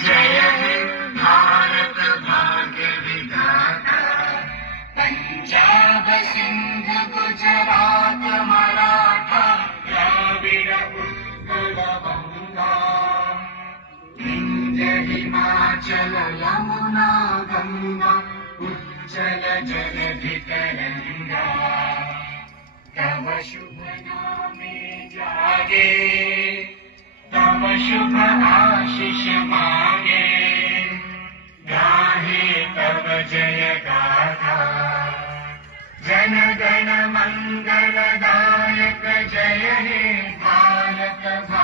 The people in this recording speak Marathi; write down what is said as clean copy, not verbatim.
जय हे भारत भाग्य विधाता, पंजाब सिंध गुजरात मराठा द्राविड उत्कल बंगा, विंध्य हिमाचल यमुना गंगा उज्जल जलधि तरंगा, तव शुभ नामे जागे, तव शुभ आशीष मांगे, गाहे तव जय गाथा, जन गण मंगलदायक जय हे भारत भाग्य